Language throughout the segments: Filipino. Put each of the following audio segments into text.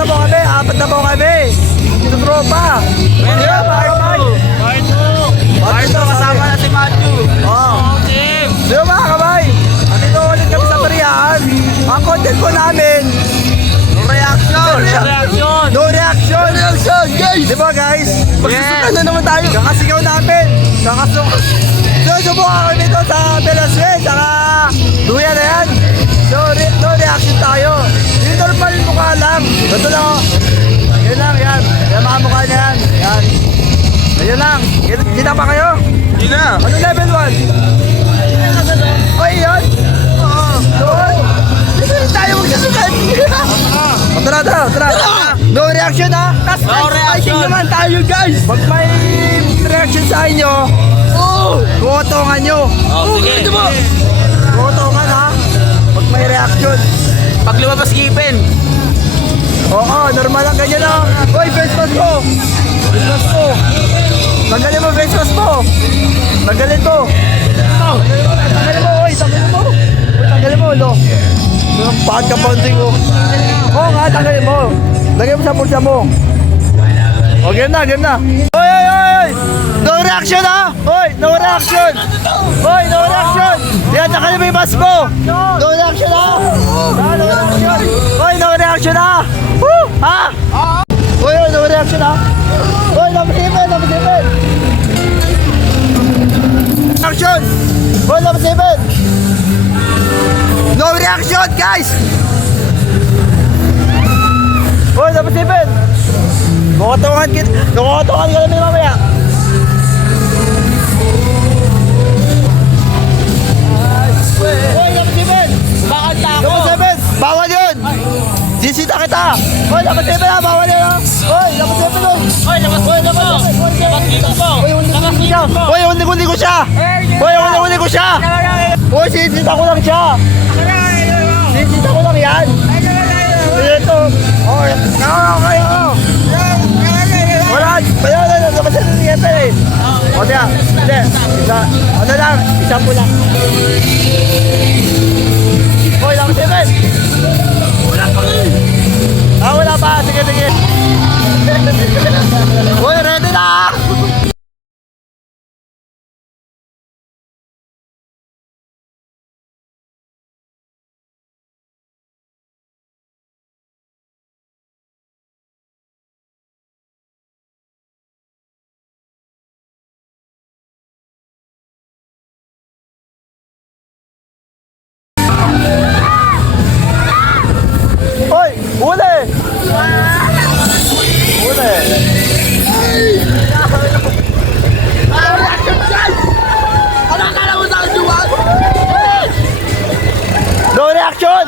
na po kami. Apat na po kami. Ito tropa. Yeah, part 2. Kasama na si Matthew. Oh. Diba mga kabay? At ito ulit kami sa Tarihan. Ang content po namin, No reaction. no reaction. Guys. Diba guys? Magsusukan na naman tayo. Kakasigaw namin. Susubukan kami dito sa Velasquez. Saka Duya na yan. No reaction tayo. Yung normal mukha lang. Ito lang o. Yan lang yan. Yan mga mukha niya yan. Yan. Ayun lang. Kita pa kayo? Hindi na. Ano level 1? Ay, yun? Oo. Doon? Dito rin tayo magsusukan. Tara. No reaction ha? No reaction. Fighting naman tayo guys. Pag may reaction sa inyo, kukutungan nyo. Sige. Kukutungan ha? Pag may reaction. Pag lumabas ngipin. Oo, normal lang ganyan ha. Hoy, face mask ko. Face mask ko. Tanggalin mo face mask mo. Tanggalin mo. Tanggalin mo, oy. Tanggalin mo, lo. Bakit ka pounding mo? Oo nga, tanggalin mo. Lagay mo sa pulsa mo. O, game na. Oy! No reaction ha? Oy, no reaction. Yan, tanggalin mo yung mask mo. No reaction ha? No reaction. Oy, no reaction ha? Woo! Ha? Oy, no reaction ha? Oy, number 7. Action! Oy, number 7. No reaction, guys! Oy, number 7. Kukutungan ka namin mamaya. Oy, number 7. Bakit ako? Number 7. Bawal yun. Sisita kita. Oy, number 7 ha. Bawal yun ha. Oy, number 7 yun. Hoy, labas ngipin mo. Oy, huli ko siya. Huli ko siya. Oy, sisita ko lang siya. Sisita ko lang yan. Ito. Oy, kayo. Wala. Labas na yung eh. O, tiya. Hindi. Ano lang. Isang po lang. Oy, number 7. Wala pa. Sige. Uy, ready na! Hoy, huli! No reaction!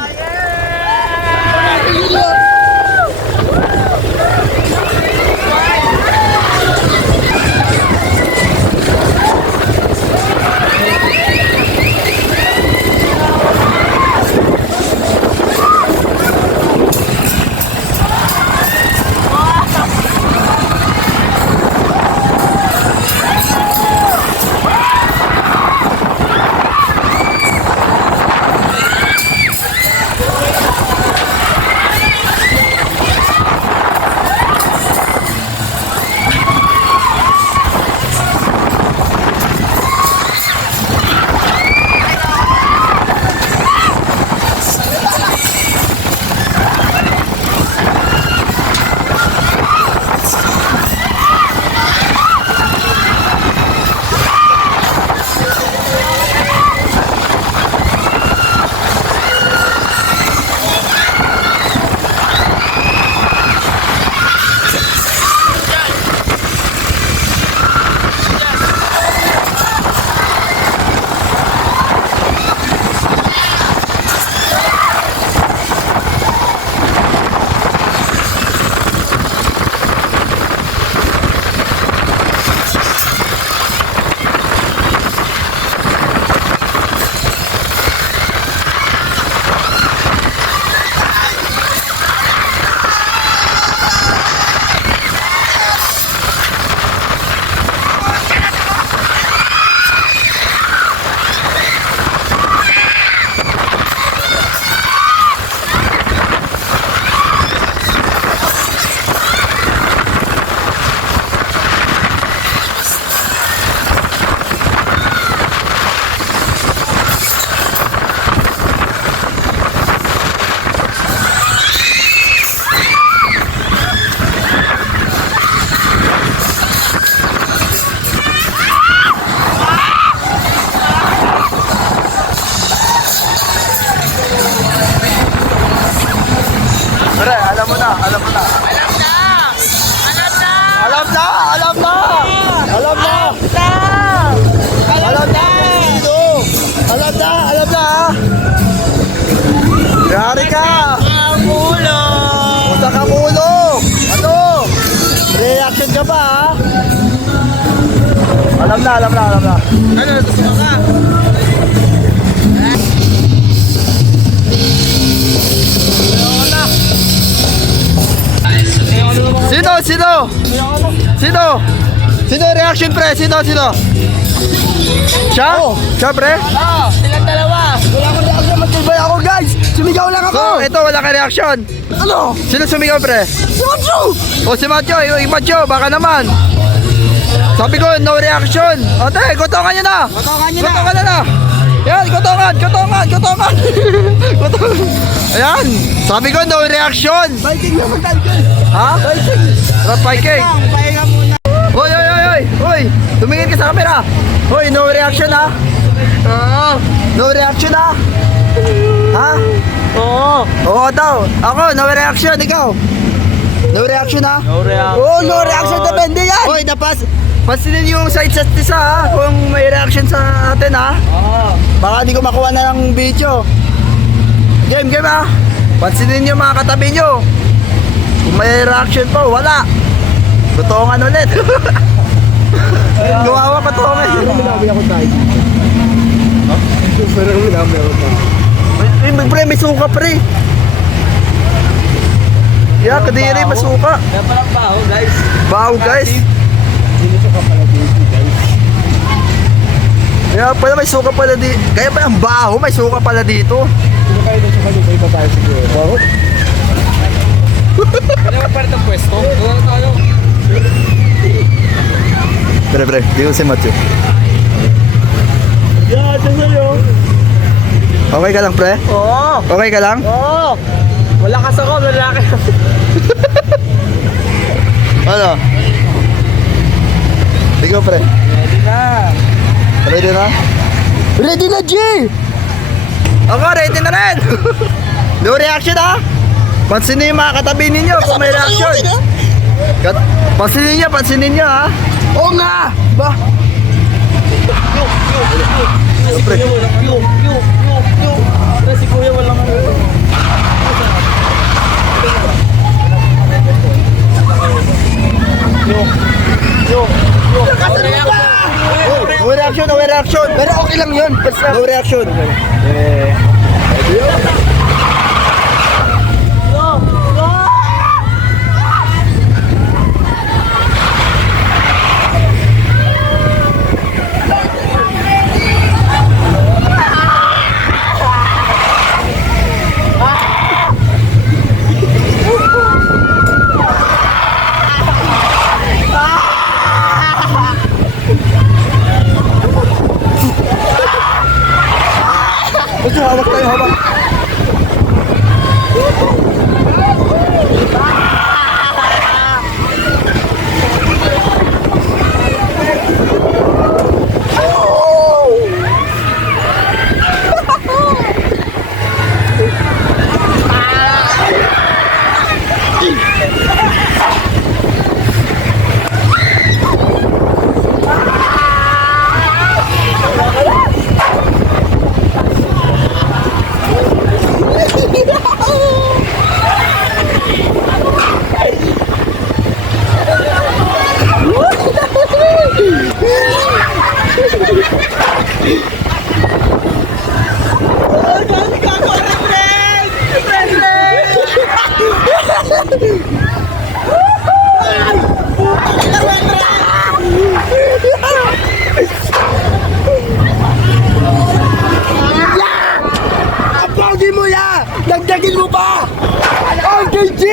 Alam na! Alam na! Alam na! Alam na! Sino? Alam na! Alam na! Yari ka! Punta ka mulo! Ano? Reaction ka ba ha? Alam na! Alam na! Alam na! Ano, gusto mo ka? Sino? Sino? Sino? Sino yung reaction pre? Sino? Sino? Siya? Siya pre? Silang dalawa. Wala akong reaction, matibay ako guys! Sumigaw lang ako! So, ito wala kang reaction. Ano? Sino sumigaw pre? Si Macho! O si Macho, yung Macho, baka naman. Sabi ko, no reaction. O te, gotongan nyo na! Gotongan nyo na. Gotongan na na! Yan, gotongan! Gotongan! Gotongan! Gotongan! Ayan! Sabi ko, no reaction! Viking naman tayo guys. Ha? Rap Viking! Pahinga muna. Hoy, hoy, hoy, hoy! Hoy! Tumingin ka sa camera! Hoy, no reaction ha! Oo! No reaction ha! Ha? Oo. Oo daw! Ako, no reaction! Ikaw! No reaction ha? No reaction. Oo, no reaction! Depende yan! Hoy, pansinin yung sa isa't isa ha! Kung may reaction sa atin ha! Oo. Baka di ko makuha na ng video. Game ha? Pansinin nyo mga katabi nyo. Kung may reaction po, wala. Tutongan ulit. Gumawa patungan. Minamay ako tayo. Ha? Pero minamay ako tayo. Pre, may suka pre. Yeah, kadiri, may suka. Kaya palang baho, guys. Baho guys. Sinuso ka pala dito guys. Kaya pala may suka pala dito. Kaya pala ang baho, may suka pala dito. Sino kayo na sa kalubay ba tayo siguro? Wow. Ano ba para itong pwesto? Doon na tayo. Pre, di ko si Matthew. Yan, ito sa'yo. Okay ka lang pre? Oo. Okay ka lang? Oo. Wala ka sa ko, wala ka. Ano? Ikaw pre. Ready na. Ready na? Ready na, G! Ako, ready na rin! No reaction ha? Pansinin yung mga katabi ninyo kung may reaction. Pansinin nyo ha? Oo nga! Ba? Si Kuya walang ano. Si Kuya walang ano. No reaction, no reaction. Pero okay lang yun. Basta no reaction. Ito, hawak tayo, hawak. Pogi mo ya! Dagdagin mo pa! Okay, G!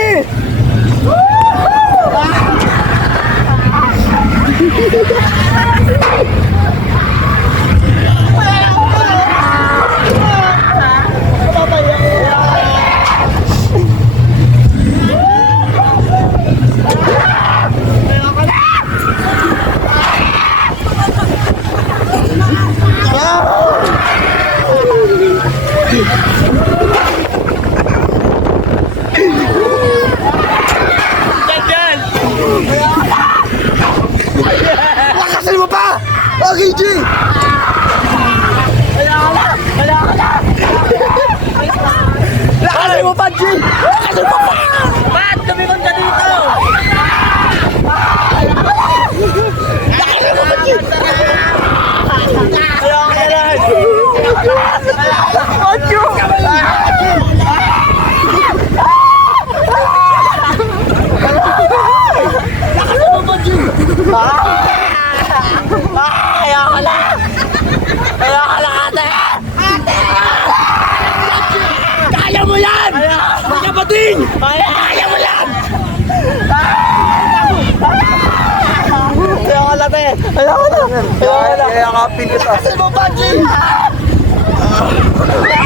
Yayakapin kita. Kasi mo, Pachi!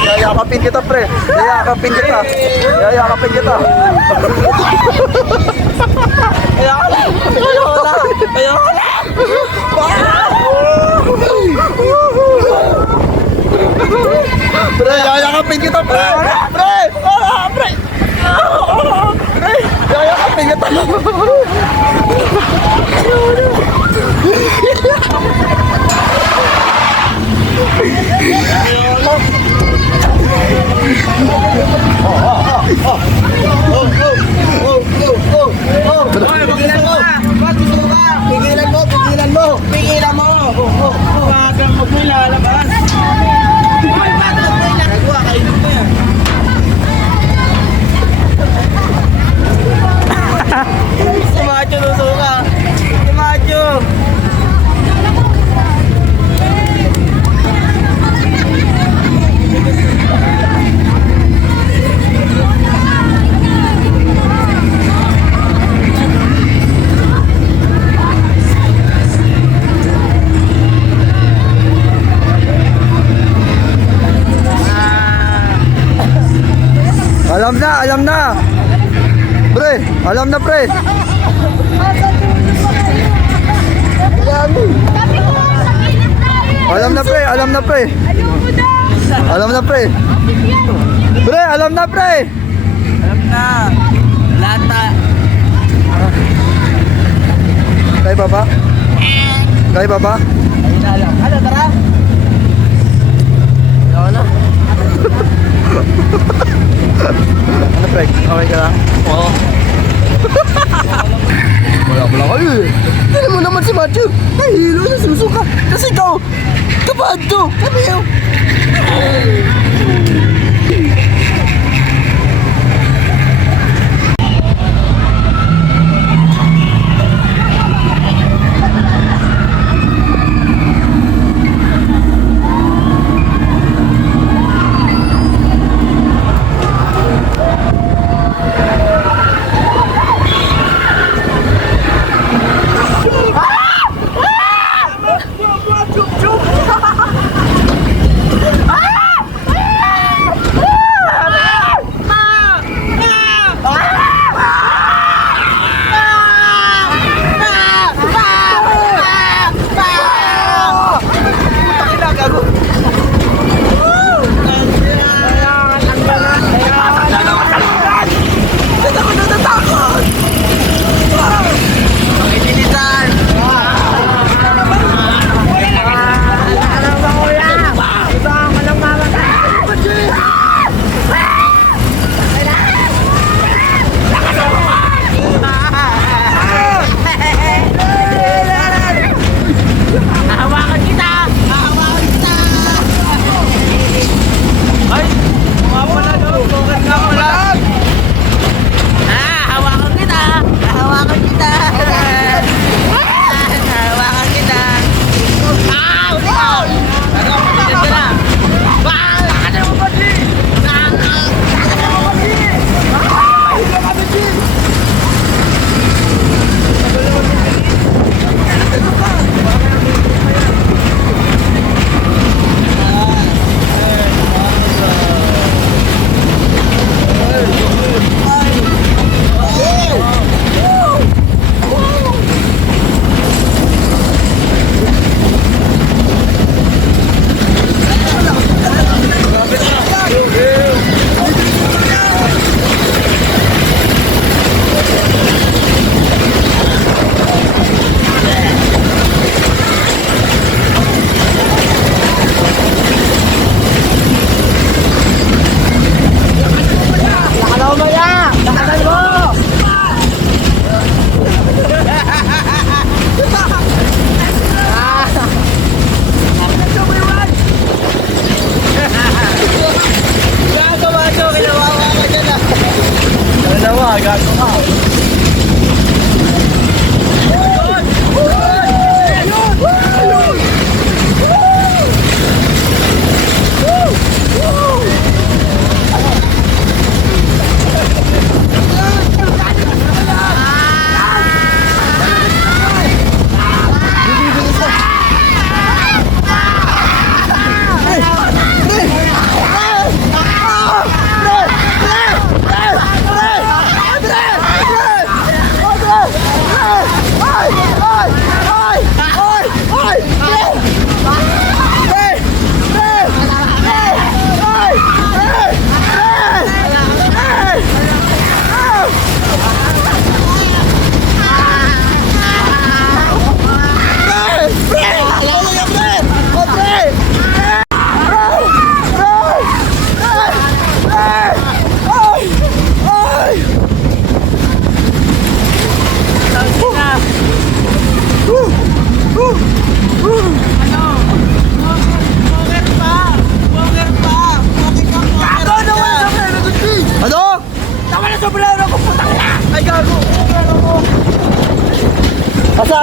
Yayakapin kita, pre. Yayakapin kita. Yayakapin kita. Ayoko na! Ayoko na! Ayoko na! Pre, yayakapin kita, pre. Pre! Pre! Pre! Yayakapin kita. Pigilan mo! Ba't gusto mo ba? Pigilan mo! Pigilan mo! Pigilan mo! Huwag kang maglalabas! Hoy, ba't maglalabas? Nagawa, kainin mo yan. Si Macho nusuka! Si Macho! Alam na, alam na. Pre, alam na, pre. Alam na, pre, alam na, pre. Alam na, pre. Pre, alam na, pre. Alam na! Lata! Kaya ba ba? Kaya ba ba? Ayun na alam. Ano, tara? Ayoko na. Ano, pre? Okay ka lang? Oo. Wala pala kayo eh. Tignan mo naman si Matthew. Nahihilo na susuka. Kasi ikaw, kapad ko. Ano yun?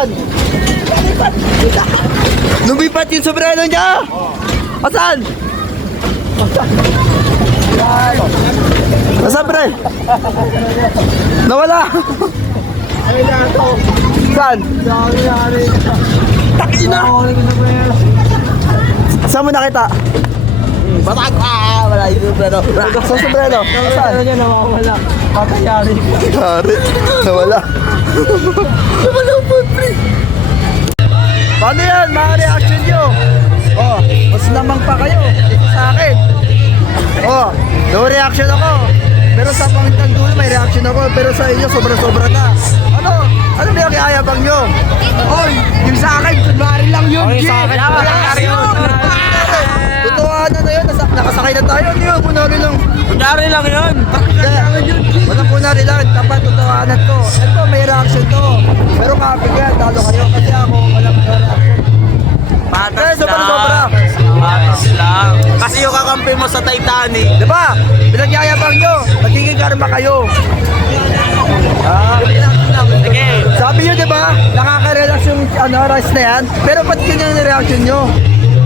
Saan? Lumipat yung sombrero niya! Asan? Nasaan, pre? Nawala! Saan? Takina! Saan mo nakita? Batag! Wala yung sombrero. Sa sombrero? Saan? niya nawawala. Patayari. Yari, nawala. Nawala po, pre. Paano yan? Mga reaction nyo? Oh, mas lamang pa kayo sa akin. Oh, no reaction ako. Pero sa pangitang dulo may reaction ako. Pero sa inyo, sobra-sobra na. Ano? Ano na yung kayabang nyo? Oy, yung sa akin, kunwari lang yun. Okay, sa akin, kunwari yun. Tutuwanan na yun. Nakasakay na tayo. Hindi mo, kunwari lang. Kunyari lang yun. Walang punari lang, tapat tutuwanan ko. Ito, may reaction to. Pero kapigyan, talo kayo kasi ako, walang reaction. Patas Sobra-sobra. Patas lang. Kasi yung kakampi mo sa Titanic. Diba? Pinagyayabang nyo, magiging karma kayo. Sige. Sabi nyo, diba? Nakaka-relax yung rice na yan. Pero ba't ganyan yung reaction nyo?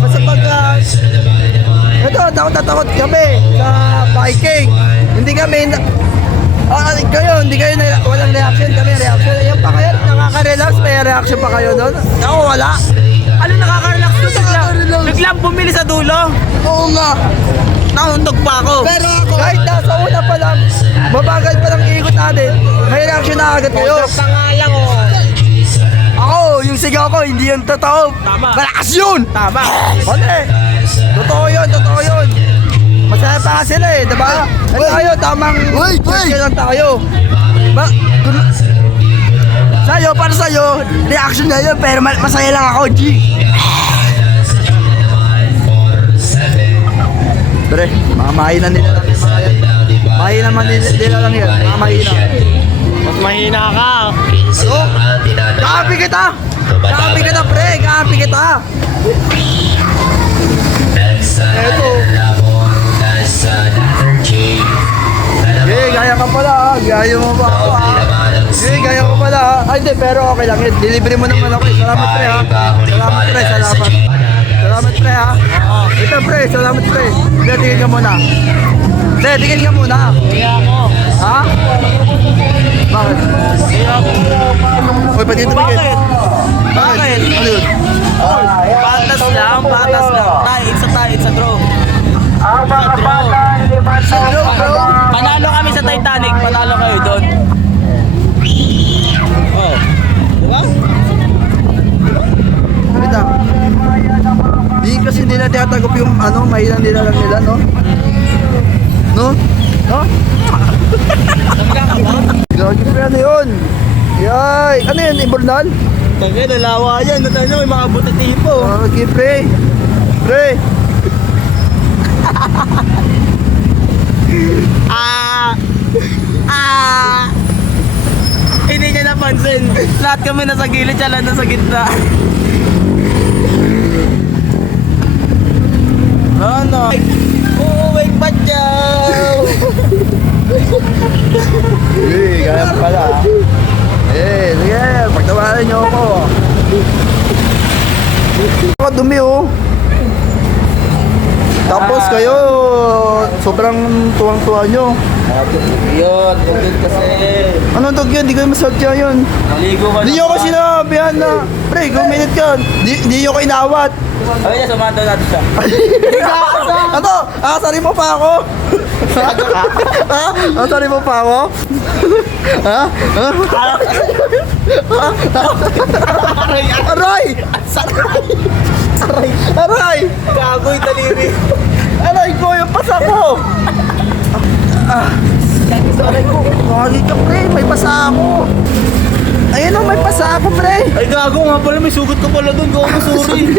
Kasi pag... ito, takot kami sa biking. Hindi kami... kayo, hindi kayo walang reaction. Kami reaction. Yan pa kayo, nakaka-relax. May reaction pa kayo doon. Ako wala. Ano nakaka-relax doon? Biglang bumili sa dulo. Oo nga. Nahundog pa ako. Pero ako, kahit nasa una pa lang, mabagal pa lang ikot natin, may reaction na agad kayo. Pa nga lang oh. Ako, yung sigaw ko, hindi yun totoo. Tama. Malakas yun! Tama. Pwede. Totoo yun. Masaya pa nga sila eh, diba? At tayo, tamang reaction lang tayo. Sa'yo, para sa'yo, reaction na yun, pero masaya lang ako, G. Pre, mga mahinan nila lang yung mga yan. Mahinan man nila lang yan, mga mahinan. Mas mahina ka. Ano? Kaapi kita! Kaapi kita, pre! Kaapi kita! Eto. Gaya ka pala ha. Gaya mo pa ako ha. Gaya ko pala ha. Ay hindi, pero okay lang yun. Delivery mo naman ako eh. Salamat pre ha. Salamat pre, salamat. Salamat pre ha. Ito pre, salamat pre. Hindi, tingin ka muna. Hindi, tingin ka muna. Kaya ako. Ha? Bakit? Kaya ako. Uy, pati tumigil. Bakit? Ano yun? Patas lang. Tayo, it's a draw. Ang mga bata, Panalo kami sa Titanic. Panalo kayo doon. Oh. Diba? Wait lang. Di kasi nila tinatagop yung mahina nila lang nila, no? No? No? Gagi pre, ano yun? Yay! Ano yun, Ibornal? Kaya nalawa yan. May mga butatipo. Okay, pre. Pre. Hindi niya napansin. Lahat kami nasa gilid, siya lang nasa gitna. Ano? Uuwing patyaw! Kaya pala. Sige, pagtawanan niyo ako. Ako dumi oh. Tapos kayo, sobrang tuwang-tuwa nyo. Yun, tugod kasi. Ano dog yun? Di kayo masatya yun. Naligo ka Di nyo ako sinabihan na, pre, guminit ka. Di nyo ko inawat. Ay, niya, sumahan daw natin siya. Ano? Akasarin mo pa ako? Ha? Akasarin mo pa ako? Ha? Aray! Aray! Gagoy, taliri. Aray ko, yung pasa ko! Aray ko, kagi ka pre, may pasa ako. Ayun o, may pasa ako pre. Ay, gago nga pala, may sugat ka pala doon. Gago, sorry.